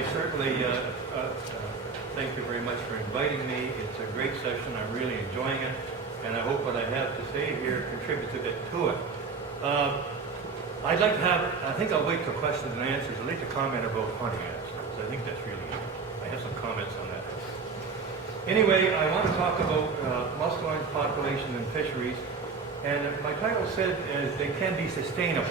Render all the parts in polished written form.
I certainly thank you very much for inviting me. It's a great session. I'm really enjoying it, and I hope what I have to say here contributes a bit to it. I'd like to have, I think I'll wait for questions and answers. I'd like to comment about hunting accidents. I think that's really, I have some comments on that. Anyway, I want to talk about muskellunge population and fisheries, and my title said they can be sustainable,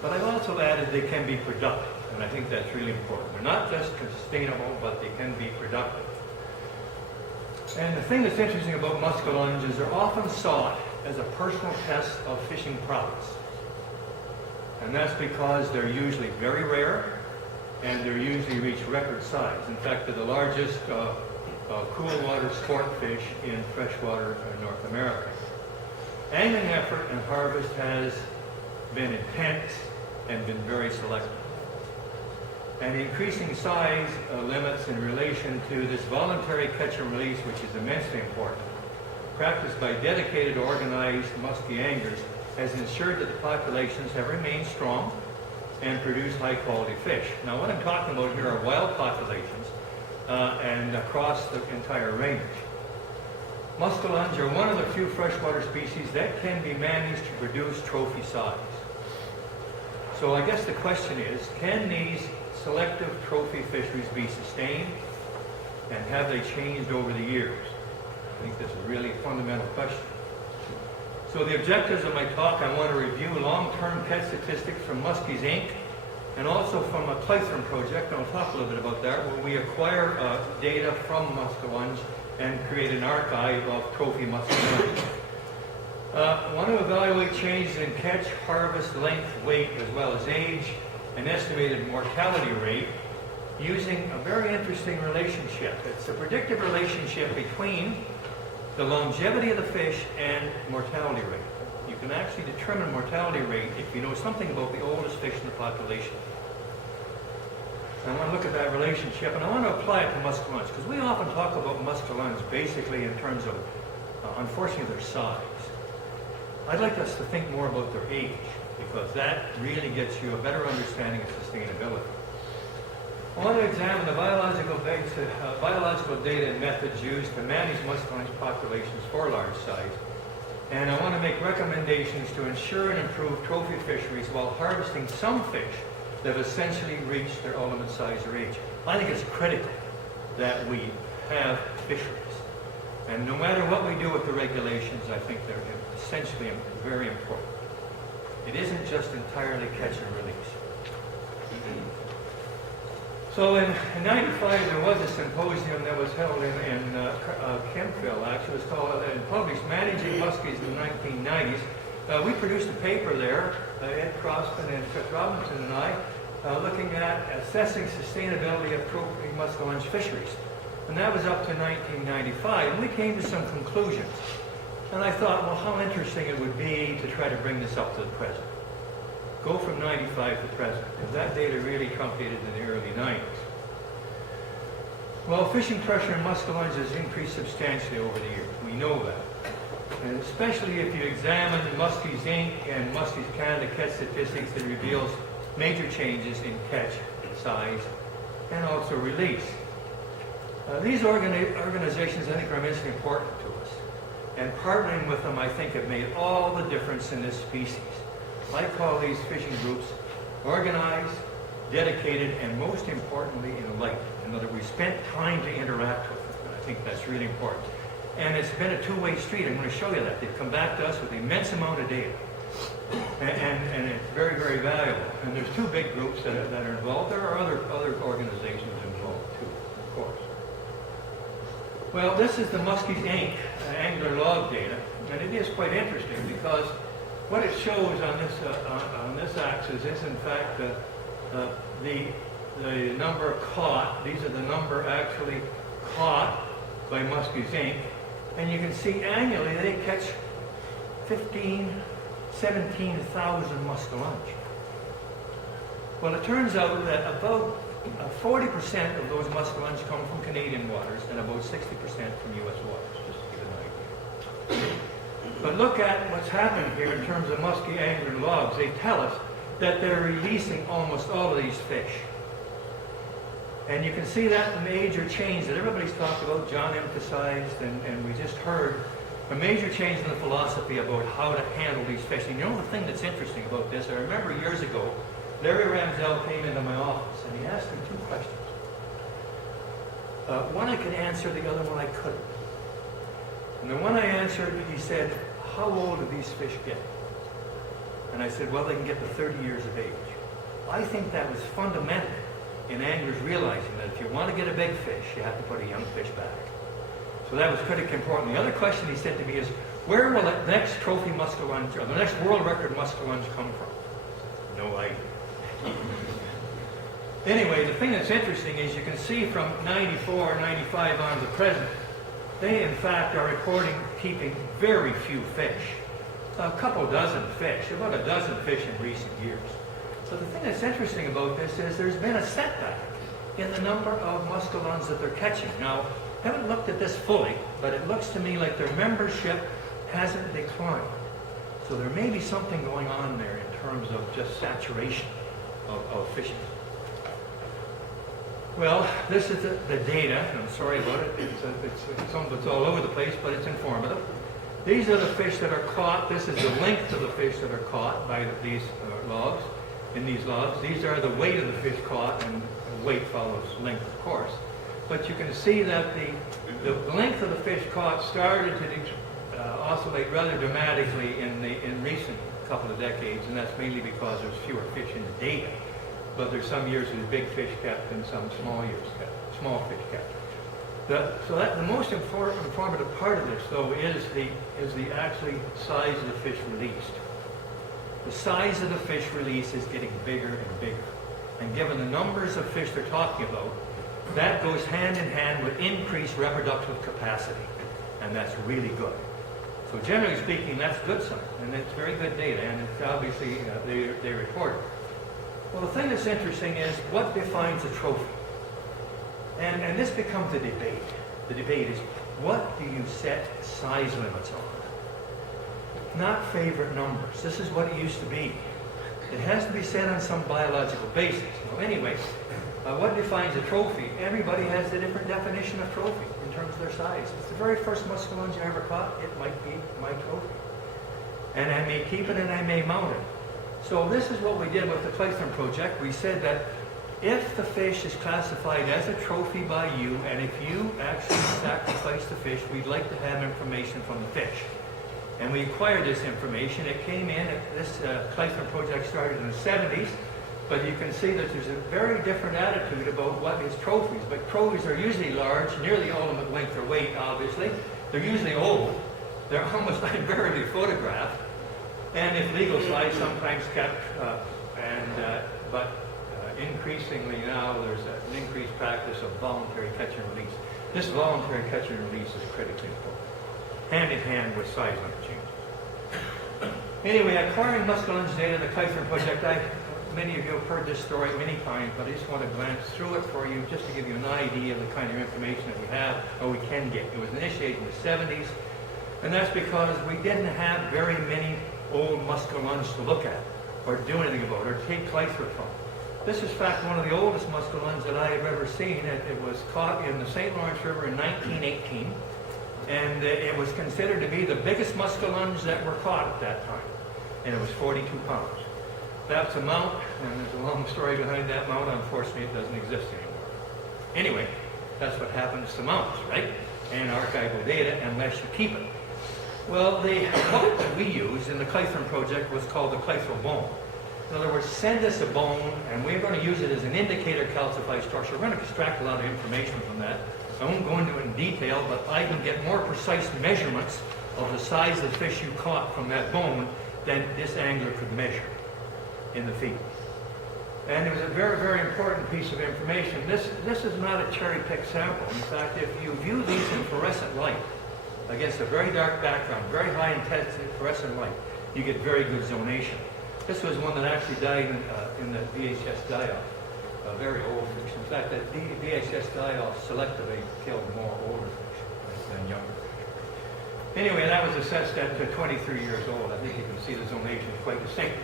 but I've also added they can be productive. And I think that's really important. They're not just sustainable, but they can be productive. And the thing that's interesting about muskellunge is they're often sought as a personal test of fishing prowess. And that's because they're usually very rare, and they're usually reach record size. In fact, they're the largest cool water sport fish in freshwater North America. Angling effort and harvest has been intense and been very selective. And the increasing size limits in relation to this voluntary catch and release, which is immensely important, practiced by dedicated, organized muskie anglers, has ensured that the populations have remained strong and produce high-quality fish. Now, what I'm talking about here are wild populations and across the entire range. Muskellunge are one of the few freshwater species that can be managed to produce trophy size. So I guess the question is, can these selective trophy fisheries be sustained, and have they changed over the years? I think this is a really fundamental question. So the objectives of my talk, I want to review long-term catch statistics from Muskies Inc. and also from a Clayton Project, and I'll talk a little bit about that, where we acquire data from muskellunge and create an archive of trophy muskellunge. I want to evaluate changes in catch, harvest, length, weight, as well as age, an estimated mortality rate, using a very interesting relationship. It's a predictive relationship between the longevity of the fish and mortality rate. You can actually determine mortality rate if you know something about the oldest fish in the population. And I want to look at that relationship, and I want to apply it to muskellunge, because we often talk about muskellunge basically in terms of, unfortunately, their size. I'd like us to think more about their age, because that really gets you a better understanding of sustainability. I want to examine the biological data and methods used to manage muskellunge populations for large size, and I want to make recommendations to ensure and improve trophy fisheries while harvesting some fish that have essentially reached their ultimate size or age. I think it's critical that we have fisheries, and no matter what we do with the regulations, I think they're essentially very important. It isn't just entirely catch and release. So in '95, there was a symposium that was held in Kempville, actually. It was called and published Managing Muskies in the 1990s. We produced a paper there, Ed Crossman and Chris Robinson and I, looking at assessing sustainability of trophy muskellunge fisheries. And that was up to 1995, and we came to some conclusions. And I thought, well, how interesting it would be to try to bring this up to the present. Go from 95 to present, because that data really truncated in the early 90s. Well, fishing pressure in muskellunge has increased substantially over the years. We know that. And especially if you examine Muskies Inc. and Muskies Canada catch statistics, it reveals major changes in catch, size, and also release. These organizations, I think, are immensely important to us. And partnering with them, I think, have made all the difference in this species. I call these fishing groups organized, dedicated, and most importantly, enlightened. In other words, we spent time to interact with them. And I think that's really important. And it's been a two-way street. I'm going to show you that. They've come back to us with an immense amount of data. And it's very, very valuable. And there's two big groups that are involved. There are other organizations involved, too, of course. Well, this is the Muskies Inc. Angler log data, and it is quite interesting because what it shows on this axis is, in fact, the number caught. These are the number actually caught by Muskies Inc. And you can see annually they catch 17,000 muskellunge. Well, it turns out that about 40% of those muskellunge come from Canadian waters and about 60% from U.S. waters, just to give an idea. But look at what's happened here in terms of muskie angler logs. They tell us that they're releasing almost all of these fish. And you can see that major change that everybody's talked about, John emphasized, and we just heard, a major change in the philosophy about how to handle these fish. And you know the thing that's interesting about this, I remember years ago, Larry Ramsell came into my office and he asked me two questions. One I could answer, the other one I couldn't. And the one I answered, he said, how old do these fish get? And I said, well, they can get to 30 years of age. I think that was fundamental in anglers realizing that if you want to get a big fish, you have to put a young fish back. So that was critically important. The other question he said to me is, where will the next trophy muskellunge, or the next world record muskellunge come from? No idea. Anyway, the thing that's interesting is you can see from 94, 95 on to the present, they in fact are reporting keeping very few fish. A couple dozen fish, about a dozen fish in recent years. So the thing that's interesting about this is there's been a setback in the number of muskellunge that they're catching. Now, I haven't looked at this fully, but it looks to me like their membership hasn't declined. So there may be something going on there in terms of just saturation of fishing. Well, this is the data, and I'm sorry about it. It's all over the place, but it's informative. These are the fish that are caught. This is the length of the fish that are caught by these logs, in these logs. These are the weight of the fish caught, and weight follows length, of course. But you can see that the length of the fish caught started to oscillate rather dramatically in recent couple of decades, and that's mainly because there's fewer fish in the data. But there's some years with big fish kept and some small fish kept. The most informative part of this, though, is the actually size of the fish released. The size of the fish release is getting bigger and bigger. And given the numbers of fish they're talking about, that goes hand in hand with increased reproductive capacity. And that's really good. So generally speaking, that's good sign. And it's very good data. And it's obviously, they report it. Well, the thing that's interesting is what defines a trophy? And this becomes a debate. The debate is, what do you set size limits on? Not favorite numbers. This is what it used to be. It has to be set on some biological basis. Well, anyway, what defines a trophy? Everybody has a different definition of trophy in terms of their size. It's the very first muskellunge I ever caught. It might be my trophy. And I may keep it and I may mount it. So this is what we did with the Clayton Project. We said that if the fish is classified as a trophy by you, and if you actually sacrifice the fish, we'd like to have information from the fish. And we acquired this information. It came in, this Clayton Project started in the 70s, but you can see that there's a very different attitude about what is trophies. But trophies are usually large, nearly ultimate length or weight, obviously. They're usually old. They're almost invariably photographed. And if legal size, sometimes kept, but increasingly now there's an increased practice of voluntary catch and release. This voluntary catch and release is critically important, hand in hand with size limit changes. Anyway, acquiring muskellunge data, the Clayton Project, many of you have heard this story many times, but I just want to glance through it for you just to give you an idea of the kind of information that we have or we can get. It was initiated in the 70s, and that's because we didn't have very many old muskellunge to look at or do anything about or take Clayton from. This is in fact one of the oldest muskellunge that I have ever seen. It was caught in the St. Lawrence River in 1918, and it was considered to be the biggest muskellunge that were caught at that time, and it was 42 pounds. That's a mount, and there's a long story behind that mount. Unfortunately, it doesn't exist anymore. Anyway, that's what happens to mounts, right? And archival data, unless you keep it. Well, the boat that we used in the Clayton Project was called the Clayton bone. In other words, send us a bone, and we're going to use it as an indicator calcified structure. We're going to extract a lot of information from that. I won't go into it in detail, but I can get more precise measurements of the size of the fish you caught from that bone than this angler could measure in the field. And it was a very, very important piece of information. This is not a cherry-picked sample. In fact, if you view these in fluorescent light against a very dark background, very high intensity fluorescent light, you get very good zonation. This was one that actually died in the VHS die-off, a very old fish. In fact, that VHS die-off selectively killed more older fish than younger fish. Anyway, that was assessed at 23 years old. I think you can see the zonation is quite distinct.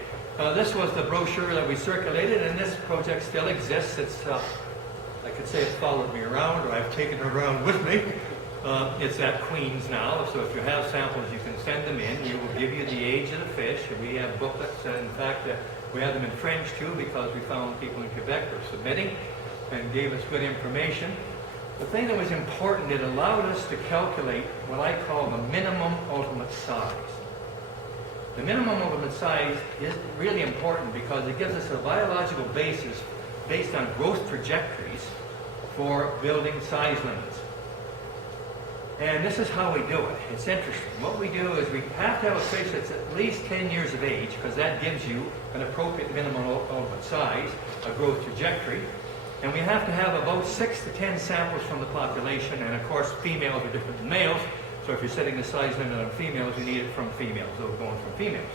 This was the brochure that we circulated, and this project still exists. It's like could say it followed me around, or I've taken it around with me. It's at Queens now, so if you have samples, you can send them in. We will give you the age of the fish. We have booklets, and in fact, we have them in French too, because we found people in Quebec were submitting and gave us good information. The thing that was important, it allowed us to calculate what I call the minimum ultimate size. The minimum ultimate size is really important because it gives us a biological basis based on growth trajectories for building size limits. And this is how we do it. It's interesting. What we do is we have to have a fish that's at least 10 years of age, because that gives you an appropriate minimum ultimate size, a growth trajectory. And we have to have about 6 to 10 samples from the population, and of course females are different than males, so if you're setting the size limit on females, you need it from females, so we're going from females.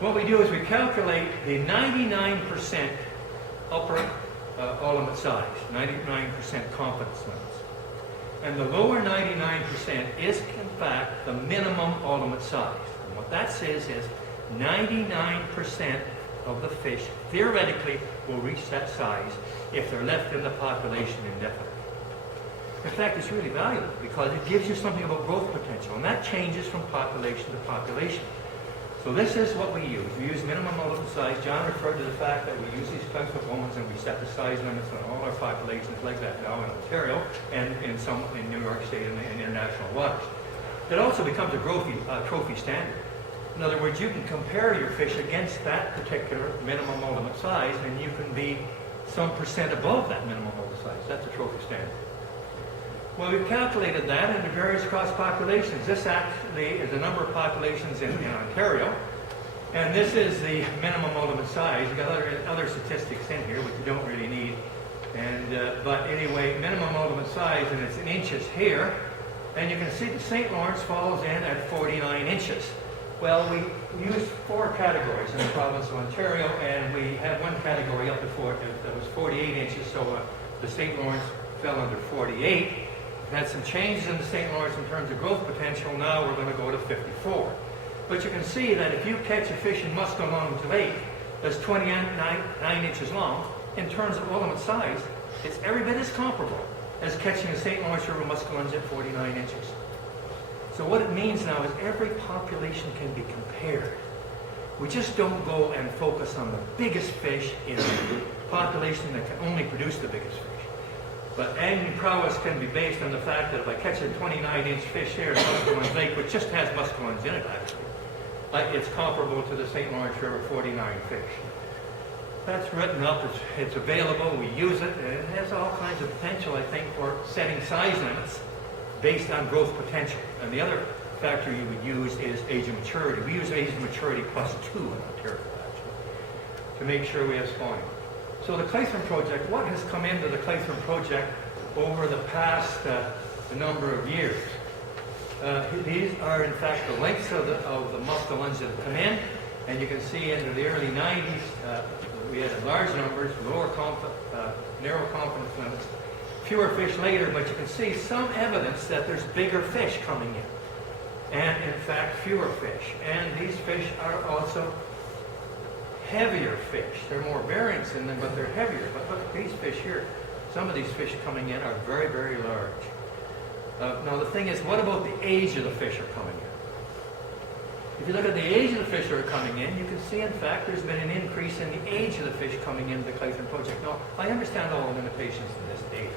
What we do is we calculate the 99% upper ultimate size, 99% confidence limits. And the lower 99% is, in fact, the minimum ultimate size. And what that says is 99% of the fish, theoretically, will reach that size if they're left in the population indefinitely. In fact, it's really valuable because it gives you something about growth potential, and that changes from population to population. So this is what we use. We use minimum ultimate size. John referred to the fact that we use these types of ones and we set the size limits on all our populations like that now in Ontario and in New York State and international waters. It also becomes a trophy standard. In other words, you can compare your fish against that particular minimum ultimate size, and you can be some percent above that minimum ultimate size. That's a trophy standard. Well, we've calculated that into various cross populations. This actually is the number of populations in Ontario, and this is the minimum ultimate size. You've got other statistics in here, which you don't really need. But anyway, minimum ultimate size, and it's in inches here. And you can see that St. Lawrence falls in at 49 inches. Well, we used 4 categories in the province of Ontario, and we had one category up to that was 48 inches, so the St. Lawrence fell under 48. We've had some changes in the St. Lawrence in terms of growth potential. Now we're going to go to 54. But you can see that if you catch a fish in Muskellunge Lake that's 29 inches long, in terms of ultimate size, it's every bit as comparable as catching a St. Lawrence River Muskellunge at 49 inches. So what it means now is every population can be compared. We just don't go and focus on the biggest fish in a population that can only produce the biggest fish. But angling prowess can be based on the fact that if I catch a 29-inch fish here in Muskellunge Lake, which just has muskellunge in it actually, it's comparable to the St. Lawrence River 49 fish. That's written up, it's available, we use it, and it has all kinds of potential, I think, for setting size limits based on growth potential. And the other factor you would use is age of maturity. We use age of maturity +2 in Ontario, actually, to make sure we have spawning. So the Clayton Project, what has come into the Clayton Project over the past number of years? These are, in fact, the lengths of the muskellunge that have come in, and you can see into the early 90s, we had large numbers, narrow confidence limits, fewer fish later, but you can see some evidence that there's bigger fish coming in, and in fact fewer fish. And these fish are also heavier fish. There are more variance in them, but they're heavier. But look at these fish here. Some of these fish coming in are very, very large. Now the thing is, what about the age of the fish are coming in? If you look at the age of the fish that are coming in, you can see, in fact, there's been an increase in the age of the fish coming into the Clayton Project. Now, I understand all the limitations in this data,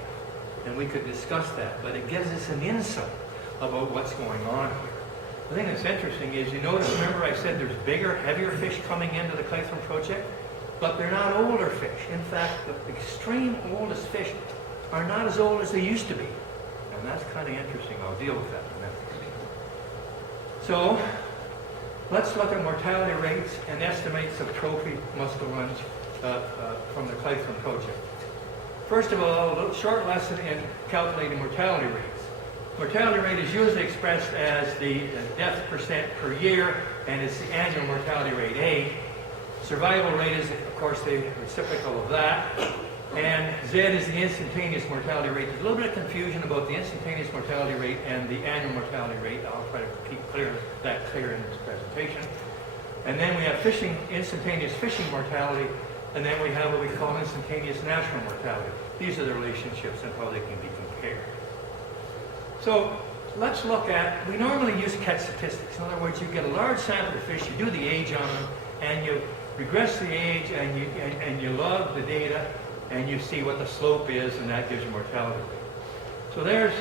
and we could discuss that, but it gives us an insight about what's going on here. The thing that's interesting is, you notice, remember I said there's bigger, heavier fish coming into the Clayton Project, but they're not older fish. In fact, the extreme oldest fish are not as old as they used to be. And that's kind of interesting. I'll deal with that in a minute. So, let's look at mortality rates and estimates of trophy muskellunge from the Clayton Project. First of all, a little short lesson in calculating mortality rates. Mortality rate is usually expressed as the death percent per year, and it's the annual mortality rate A. Survival rate is, of course, the reciprocal of that. And Z is the instantaneous mortality rate. There's a little bit of confusion about the instantaneous mortality rate and the annual mortality rate. I'll try to keep that clear in this presentation. And then we have instantaneous fishing mortality, And then we have what we call instantaneous natural mortality. These are the relationships and how they can be compared. So let's look at, we normally use catch statistics. In other words, you get a large sample of fish, you do the age on them, and you regress the age, and you log the data, and you see what the slope is, and that gives you mortality rate. So there's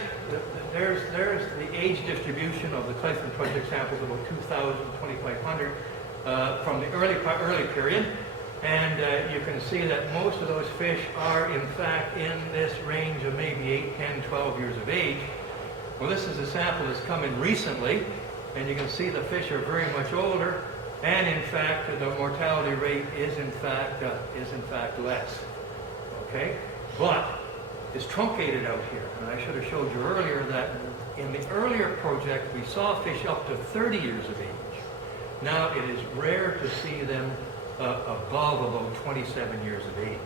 the age distribution of the Clayton Project samples, about 2,000, 2,500 from the early period. And you can see that most of those fish are, in fact, in this range of maybe 8, 10, 12 years of age. Well, this is a sample that's come in recently, and you can see the fish are very much older, and in fact, the mortality rate is in fact less. Okay, but it's truncated out here, and I should have showed you earlier that in the earlier project we saw fish up to 30 years of age. Now it is rare to see them above about 27 years of age.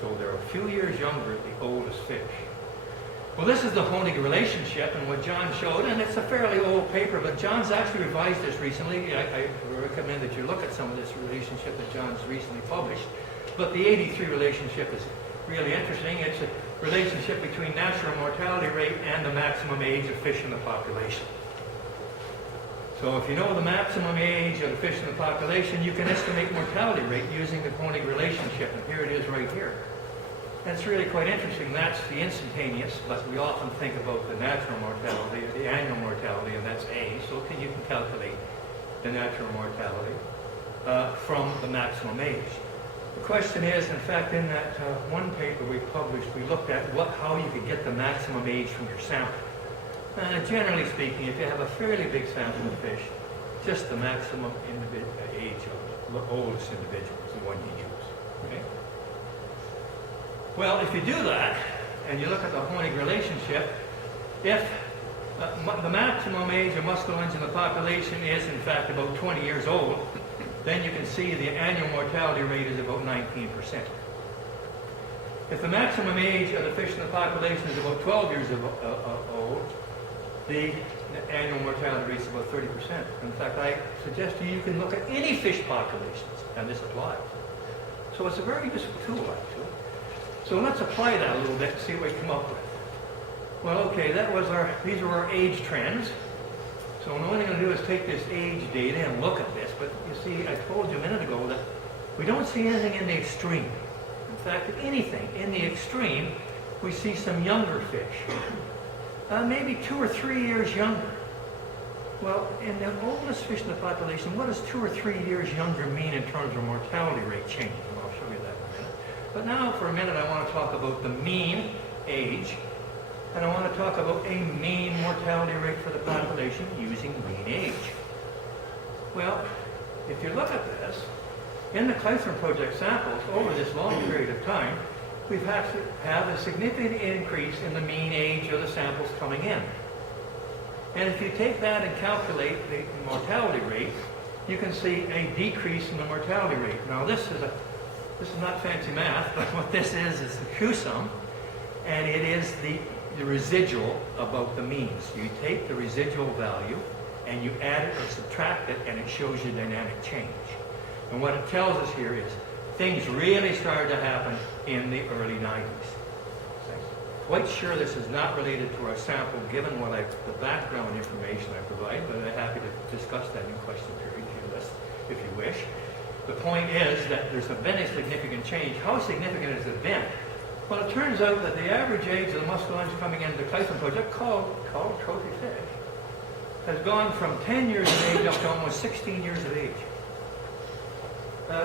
So they're a few years younger, the oldest fish. Well, this is the Honig relationship, and what John showed, and it's a fairly old paper, but John's actually revised this recently. I recommend that you look at some of this relationship that John's recently published. But the 83 relationship is really interesting. It's a relationship between natural mortality rate and the maximum age of fish in the population. So if you know the maximum age of the fish in the population, you can estimate mortality rate using the Honig relationship. And here it is right here. And it's really quite interesting. That's the instantaneous, but we often think about the natural mortality, or the annual mortality, and that's A. So you can calculate the natural mortality from the maximum age. The question is, in fact, in that one paper we published, we looked at how you could get the maximum age from your sample. Generally speaking, if you have a fairly big sample of fish, just the maximum age of the oldest individual is the one you use. Okay? Well, if you do that, and you look at the Honig relationship, if the maximum age of Muskellunge in the population is, in fact, about 20 years old, then you can see the annual mortality rate is about 19%. If the maximum age of the fish in the population is about 12 years old, the annual mortality rate is about 30%. In fact, I suggest to you can look at any fish populations, and this applies. So it's a very useful tool, actually. So let's apply that a little bit and see what we come up with. Well, okay, these are our age trends. So what I'm going to do is take this age data and look at this. But you see, I told you a minute ago that we don't see anything in the extreme. In fact, if anything, in the extreme, we see some younger fish. Maybe 2 or 3 years younger. Well, in the oldest fish in the population, what does 2 or 3 years younger mean in terms of mortality rate change? And I'll show you that in a minute. But now, for a minute, I want to talk about the mean age, and I want to talk about a mean mortality rate for the population using mean age. Well, if you look at this, in the Clayton Project samples, over this long period of time, we've had to have a significant increase in the mean age of the samples coming in. And if you take that and calculate the mortality rate, you can see a decrease in the mortality rate. Now this is not fancy math, but what this is the Q-sum, and it is the residual above the mean. So you take the residual value and you add it or subtract it, and it shows you dynamic change. And what it tells us here is things really started to happen in the early 90s. Quite sure this is not related to our sample, given the background information I provide, but I'm happy to discuss that in question period if you wish. The point is that there's been a significant change. How significant has it been? Well, it turns out that the average age of the Muskellunge coming into the Clayton Project, called trophy fish, has gone from 10 years of age up to almost 16 years of age.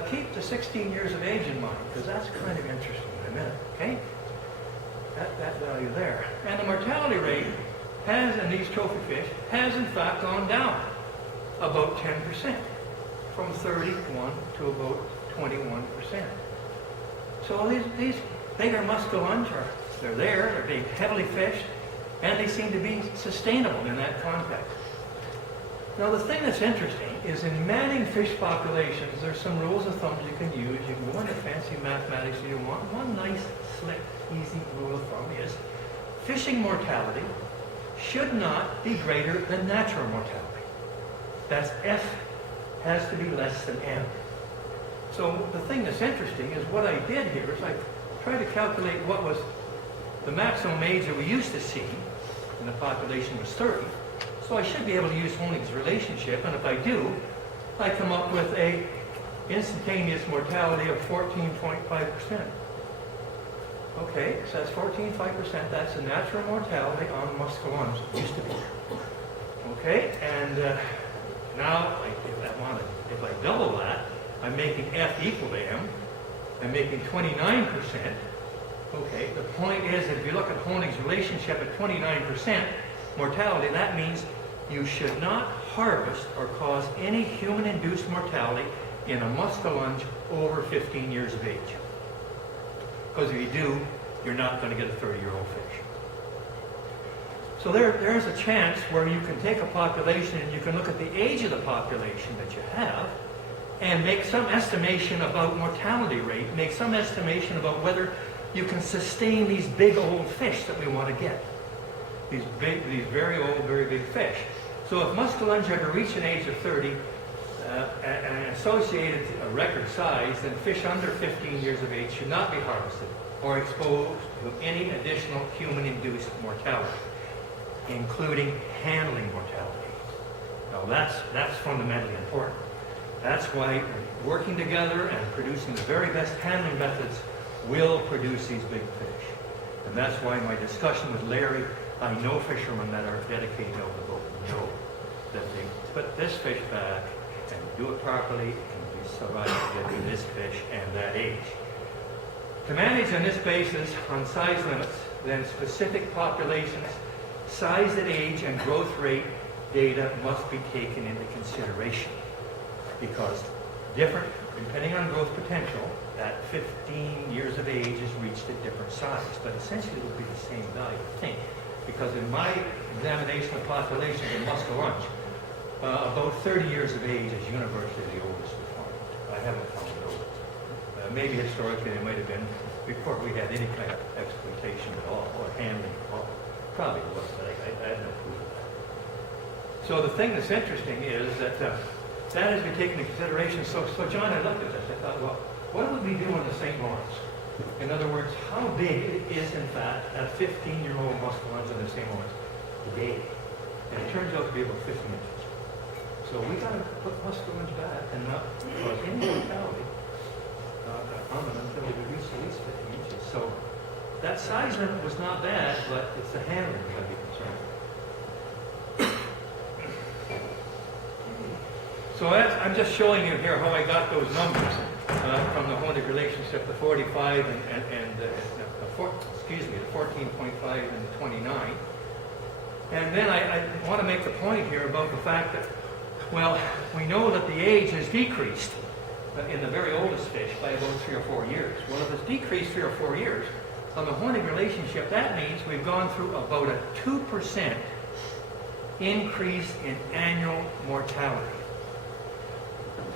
Keep the 16 years of age in mind, because that's kind of interesting in a minute, okay? That value there. And the mortality rate in these trophy fish has in fact gone down about 10%, from 31 to about 21%. So these bigger Muskellunge they're being heavily fished, and they seem to be sustainable in that context. Now the thing that's interesting is in manning fish populations, there's some rules of thumb you can use. You can go into fancy mathematics if you want. One nice, slick, easy rule of thumb is fishing mortality should not be greater than natural mortality. That's F has to be less than M. So the thing that's interesting is what I did here is I tried to calculate what was the maximum age that we used to see, and the population was 30. So I should be able to use Honig's relationship, and if I do, I come up with a instantaneous mortality of 14.5%. Okay, so that's 14.5%. That's the natural mortality on Muskellunge. It used to be. Okay, and now if I double that, I'm making F equal to M. I'm making 29%. Okay, the point is that if you look at Honig's relationship at 29% mortality, that means you should not harvest or cause any human-induced mortality in a Muskellunge over 15 years of age. Because if you do, you're not going to get a 30-year-old fish. So there's a chance where you can take a population and you can look at the age of the population that you have and make some estimation about mortality rate, make some estimation about whether you can sustain these big old fish that we want to get. These very old, very big fish. So if Muskellunge ever reach an age of 30 and associated a record size, then fish under 15 years of age should not be harvested or exposed to any additional human-induced mortality, including handling mortality. Now that's fundamentally important. That's why working together and producing the very best handling methods will produce these big fish. And that's why in my discussion with Larry, I know fishermen that are dedicated out the boat know that they put this fish back and do it properly and we survive with this fish and that age. To manage on this basis on size limits, then specific populations, size at age and growth rate data must be taken into consideration because different, depending on growth potential, at 15 years of age is reached at different size, but essentially it would be the same value, I think. Because in my examination of populations in Muskellunge, about 30 years of age is universally the oldest we found. I haven't found it old. Maybe historically it might have been before we had any kind of exploitation at all, or handling at all. Probably was, but I had no proof of that. So the thing that's interesting is that that has been taken into consideration. So John, I looked at this. I thought, well, what would we do in the St. Lawrence? In other words, how big is, in fact, a 15-year-old Muskellunge in the St. Lawrence today? And it turns out to be about 50 inches. So we got to put Muskellunge back and not cause any mortality on them until we reach at least 50 inches. So that size limit was not bad, but it's the handling we got to be concerned with. So I'm just showing you here how I got those numbers from the Honig relationship, the 45 and the 14.5 and the 29. And then I want to make the point here about the fact that, well, we know that the age has decreased in the very oldest fish by about 3 or 4 years. Well, if it's decreased 3 or 4 years, on the Honig relationship, that means we've gone through about a 2% increase in annual mortality.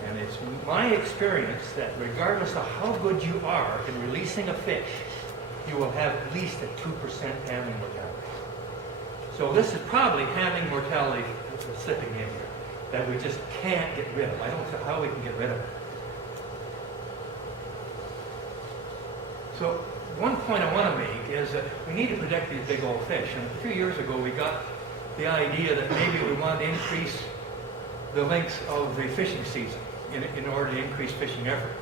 And it's my experience that regardless of how good you are in releasing a fish, you will have at least a 2% handling mortality. So this is probably handling mortality slipping in here that we just can't get rid of. I don't know how we can get rid of it. So one point I want to make is that we need to protect these big old fish. And a few years ago we got the idea that maybe we wanted to increase the length of the fishing season in order to increase fishing effort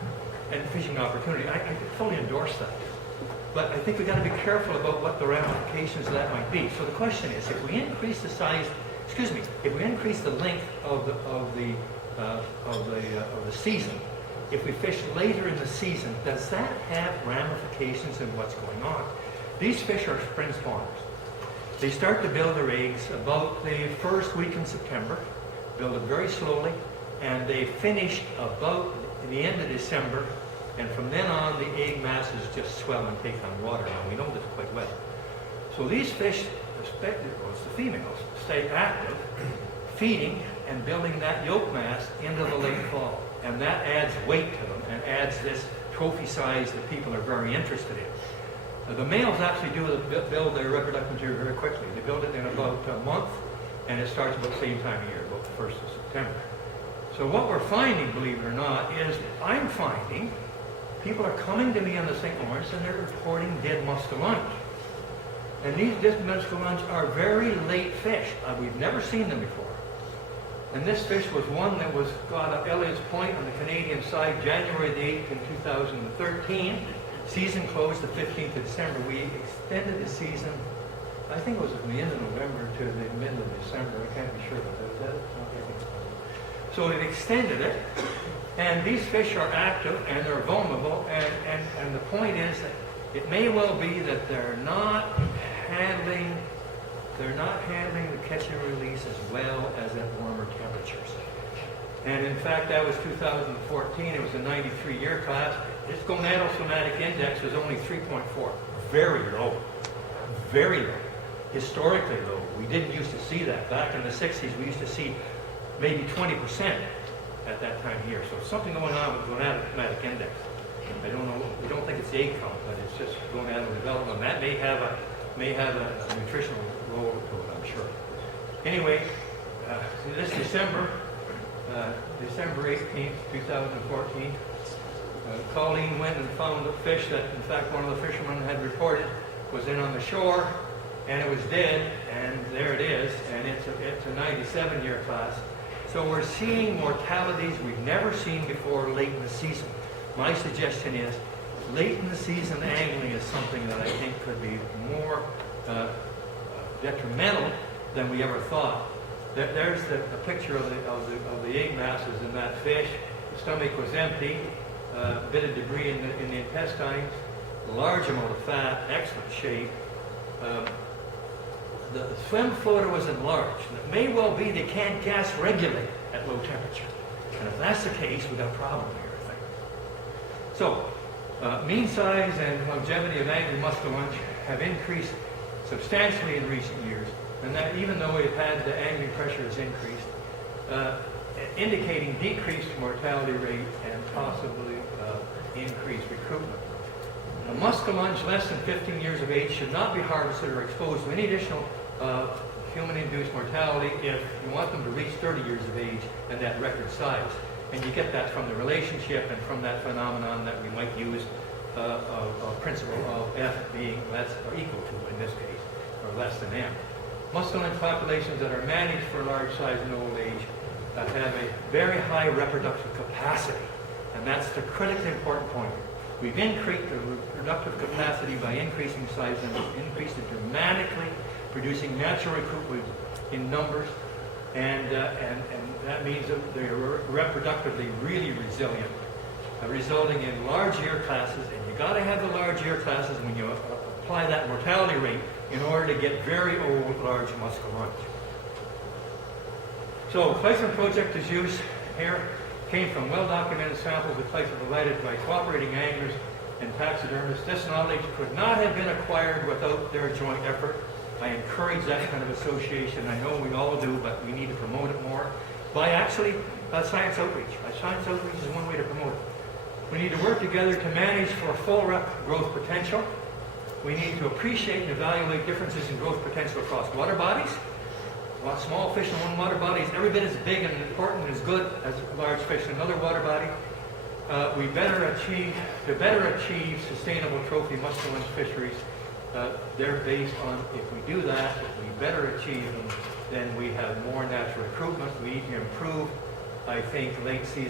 and fishing opportunity. I fully endorse that. But I think we've got to be careful about what the ramifications of that might be. So the question is, if we increase the size, if we increase the length of the season, if we fish later in the season, does that have ramifications in what's going on? These fish are spring spawners. They start to build their eggs about the first week in September, build it very slowly, and they finish about the end of December, and from then on the egg masses just swell and take on water. Now we know this quite well. So these fish, the females, stay active, feeding and building that yolk mass into the late fall. And that adds weight to them and adds this trophy size that people are very interested in. The males actually build their reproductive material very quickly. They build it in about a month, and it starts about the same time of year, about the 1st of September. So what we're finding, believe it or not, is I'm finding people are coming to me on the St. Lawrence and they're reporting dead muskellunge. And these dead muskellunge are very late fish. We've never seen them before. And this fish was one that was got at Elliott's Point on the Canadian side January the 8th in 2013. Season closed the 15th of December. We extended the season, I think it was from the end of November to the middle of December. I can't be sure, but that was it. Okay. So it extended it. And these fish are active and they're vulnerable. And the point is that it may well be that they're not handling the catch and release as well as at warmer temperatures. And in fact, that was 2014. It was a 93-year class. Its gonadal-somatic index was only 3.4. Very low. Very low. Historically low. We didn't used to see that. Back in the 60s, we used to see maybe 20% at that time here. So something going on with gonadal-somatic index. I don't know. We don't think it's the egg count, but it's just gonadal development. That may have a nutritional role to it, I'm sure. Anyway, this December 18th, 2014, Colleen went and found a fish that, in fact, one of the fishermen had reported was in on the shore, and it was dead, and there it is, and it's a 97-year class. So we're seeing mortalities we've never seen before late in the season. My suggestion is late in the season angling is something that I think could be more detrimental than we ever thought. There's a picture of the egg masses in that fish. The stomach was empty, a bit of debris in the intestines, large amount of fat, excellent shape. The swim floater was enlarged. It may well be they can't gas regulate at low temperature. And if that's the case, we've got a problem here, I think. So, mean size and longevity of angry muskellunge have increased substantially in recent years, and that even though we've had the angling pressure has increased, indicating decreased mortality rate and possibly increased recruitment. A muskellunge less than 15 years of age should not be harvested or exposed to any additional human-induced mortality if you want them to reach 30 years of age and that record size. And you get that from the relationship and from that phenomenon that we might use a principle of F being less or equal to, in this case, or less than M. Muskellunge populations that are managed for large size and old age have a very high reproductive capacity. And that's the critically important point. We've increased the reproductive capacity by increasing size and increased it dramatically, producing natural recruitment in numbers, and that means that they're reproductively really resilient, resulting in large year classes. And you got to have the large year classes when you apply that mortality rate in order to get very old large muskellunge. So, Clayton Project is used here. Came from well-documented samples that Clayton provided by cooperating anglers and taxidermists. This knowledge could not have been acquired without their joint effort. I encourage that kind of association. I know we all do, but we need to promote it more by actually science outreach. Science outreach is one way to promote it. We need to work together to manage for full growth potential. We need to appreciate and evaluate differences in growth potential across water bodies. Small fish in one water body is every bit as big and important and as good as large fish in another water body. To better achieve sustainable trophy muskellunge fisheries, they're based on, if we do that, if we better achieve them, then we have more natural recruitment. We need to improve, I think, late season